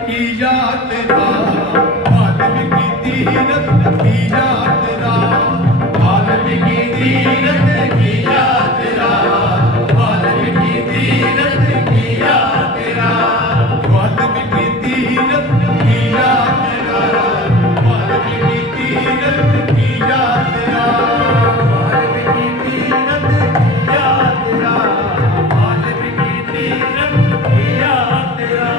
की यात्रा, वाल्मीकि तीरथ की यात्रा, वाल्मीकि तीरथ की यात्रा, वाल्मीकि तीरथ की यात्रा, वाल्मीकि तीरथ की यात्रा, वाल्मीकि तीरथ की यात्रा, वाल्मीकि तीरथ की यात्रा, वाल्मीकि तीरथ की यात्रा।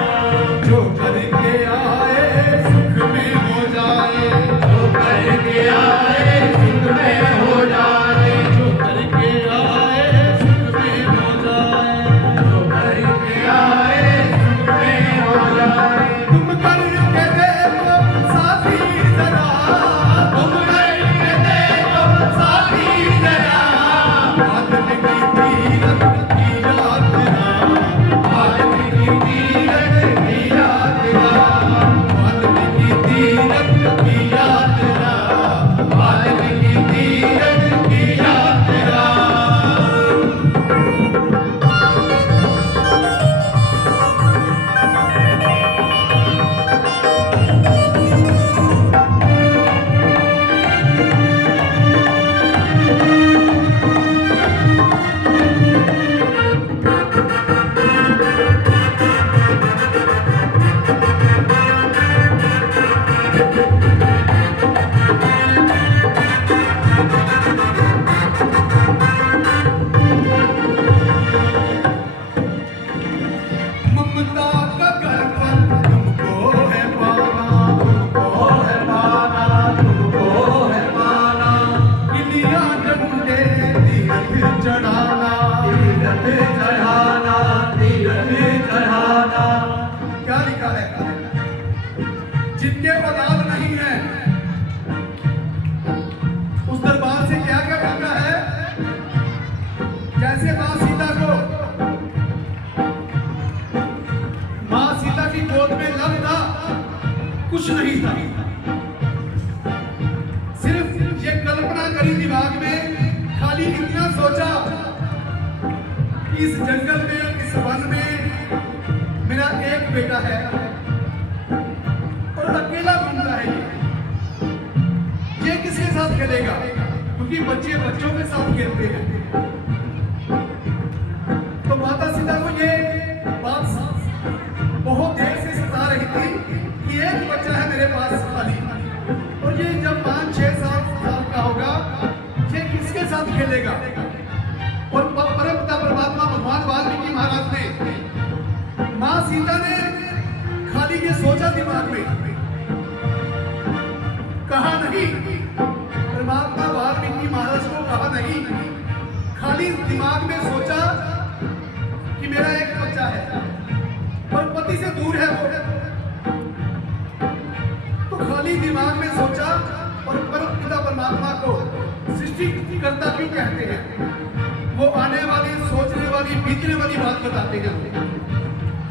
जो करके आए सुख में हो जाए, जो करके आए सुख में हो जाए, जो करके आए सुख में हो जाए, जो करके आए सुख में हो जाए। तुम करके देखो साथी जरा, तुम करके देखो साथी जरा, वाल्मीकि तीरथ की यात्रा, वाल्मीकि तीरथ की यात्रा, वाल्मीकि तीरथ की यात्रा, वाल्मीकि तीरथ की यात्रा। ममता का गढ़पन तुमको है पाना, तुमको है पाना, तुमको है पाना। किलियां डंडे तीरथ चढ़ाना, तीरथ चढ़ाना, तीरथ चढ़ाना। क्या लिखा है? जिनके औलाद नहीं है उस दरबार से क्या क्या करना है? जैसे मां सीता को, मां सीता की गोद में लब था, कुछ नहीं था, सिर्फ ये कल्पना करी दिमाग में, खाली इतना सोचा कि इस जंगल में, इस वन में मेरा एक बेटा है और अकेला घूमता है। ये किसके साथ खेलेगा? क्योंकि बच्चे बच्चों के साथ खेलते हैं। तो माता सीता को ये बात बहुत देर से सता रही थी कि एक बच्चा है मेरे पास खाली, और ये जब 5-6 साल का होगा ये किसके साथ खेलेगा? और परम पिता परमात्मा भगवान वाल्मीकि महाराज ने, मां सीता ने खाली ये सोचा दिमाग में, कहा नहीं, परमात्मा वाल्मीकि महाराज को कहा नहीं, खाली दिमाग में सोचा कि मेरा एक बच्चा है और पति से दूर है वो, तो खाली दिमाग में सोचा। और परम पिता परमात्मा को सृष्टिकर्ता क्यों कहते हैं? वो आने वाली, सोचने वाली, बीतने वाली बात बताते हैं।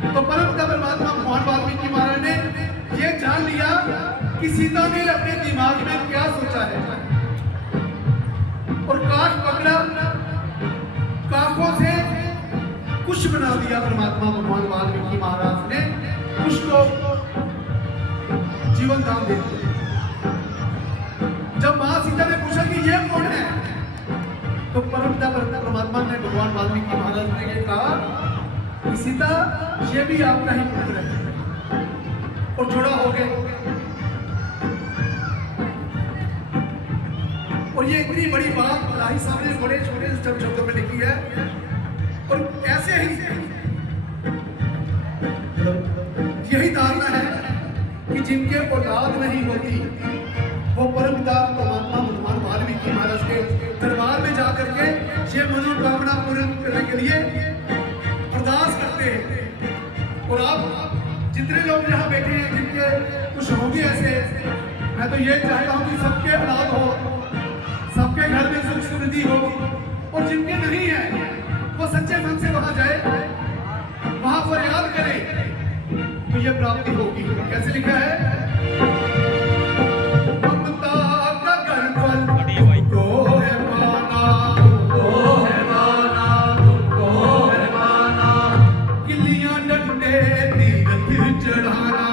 तो परम पिता परमात्मा भगवान वाल्मीकि महाराज ने ये जान लिया कि सीता ने अपने दिमाग में क्या सोचा है, और काश पकड़ा, काखों से कुछ बना दिया परमात्मा भगवान वाल्मीकि महाराज ने, कुछ को जीवन दान दे दिया। जब मां सीता ने पूछा कि ये कौन है, तो परम पिता परमात्मा ने, भगवान वाल्मीकि महाराज ने ये कहा कि सीता ये भी आपका ही पुत्र है, और जुड़ा हो गए। और ये इतनी बड़ी बात राही साहब ने बड़े छोटे शब्दों में लिखी है, और ऐसे ही यही धारणा है कि जिनके औलाद नहीं होती वो परम पिता परमात्मा भगवान वाल्मीकि महाराज के दरबार में जाकर के ये मनोकामना पूर्ण करने के लिए अरदास करते हैं। और आप जितने लोग यहाँ बैठे हैं जिनके कुछ होंगे ऐसे, मैं तो ये चाहता हूँ कि सबके औलाद हो, सबके घर में सुख समृद्धि हो, और जिनके नहीं है वो सच्चे मन से वहां जाए, वहां फरियाद करे, तो ये प्राप्ति होगी। कैसे लिखा है? ममता का गढ़पन तुमको है पाना, तुमको है पाना, तुमको है पाना। किलियां डंडे तीरथ चढ़ाना,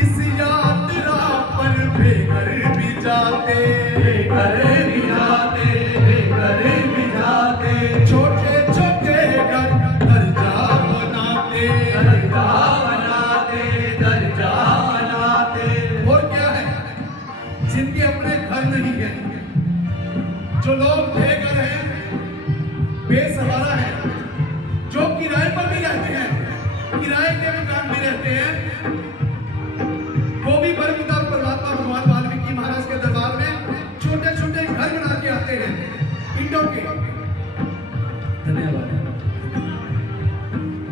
इस यात्रा पर बेघर भी जाते, छोटे छोटे घर जा बनाते, और क्या है जिनके अपने घर नहीं है, जो लोग बेघर हैं, बेसहारा हैं, जो किराए पर भी रहते हैं, किराए के मकान में रहते हैं, वो भी परमपिता परमात्मा भगवान वाल्मीकि महाराज के दरबार में छोटे छोटे घर बना के आते हैं ईंटों के। धन्यवाद।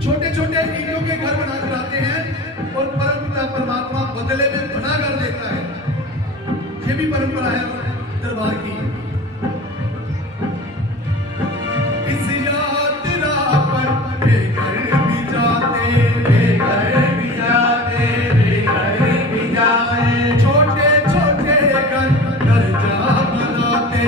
छोटे छोटे ईंटों के घर बना कर आते हैं और परमपिता परमात्मा बदले में बना कर देता है। ये भी परंपरा है दरबार की। इस यात्रा पर बेघर भी जाते, छोटे छोटे घर जा बनाते,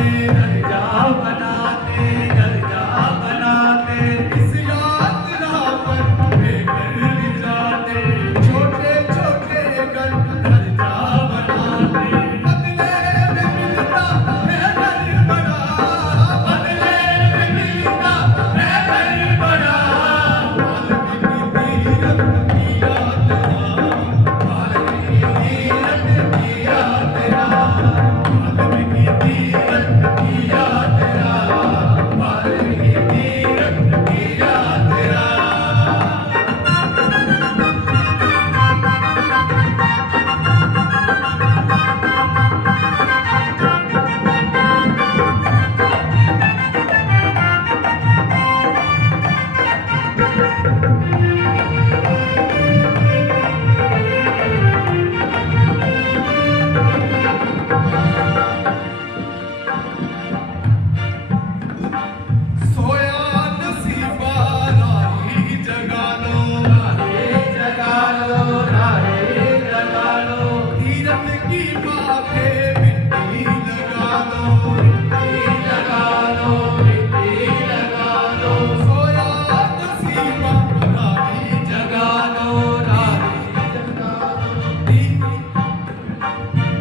इस यात्रा पर बेघर भी जाते, छोटे छोटे घर जा बनाते, बदले में मिलता है घर बड़ा, बदले में मिलता है घर बड़ा। वाल्मीकि तीरथ की यात्रा, वाल्मीकि तीरथ की यात्रा, वाल्मीकि तीरथ की यात्रा, वाल्मीकि तीरथ की यात्रा। सोया नसीबा राही जगा लो, तीरथ की माथे मिट्टी लगा लो, सोया नसीबा राही जगा लो,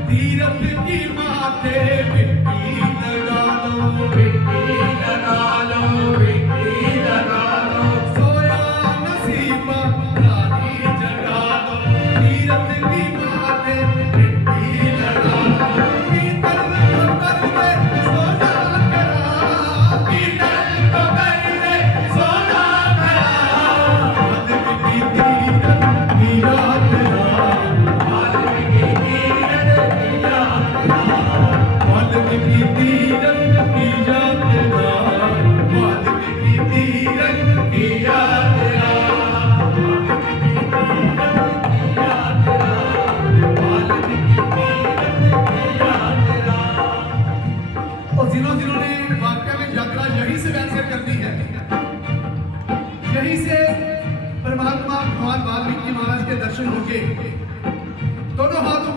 तीरथ की माथे मिट्टी लगा लो, सोया नसीबा राही जगा लो, तीरथ की माथे मिट्टी लगा लो। पीतल पकड़ ले सोना करा, पीतल पकड़ ले सोना करा, वाल्मीकि तीरथ की यात्रा, वाल्मीकि तीरथ की यात्रा, वाल्मीकि तीरथ की यात्रा, वाल्मीकि तीरथ की यात्रा, और जिन्होंने वाकई में यात्रा यहीं से वैसे कर दी है, यहीं से परमात्मा भगवान वाल्मीकि महाराज के दर्शन होंगे, दोनों हाथों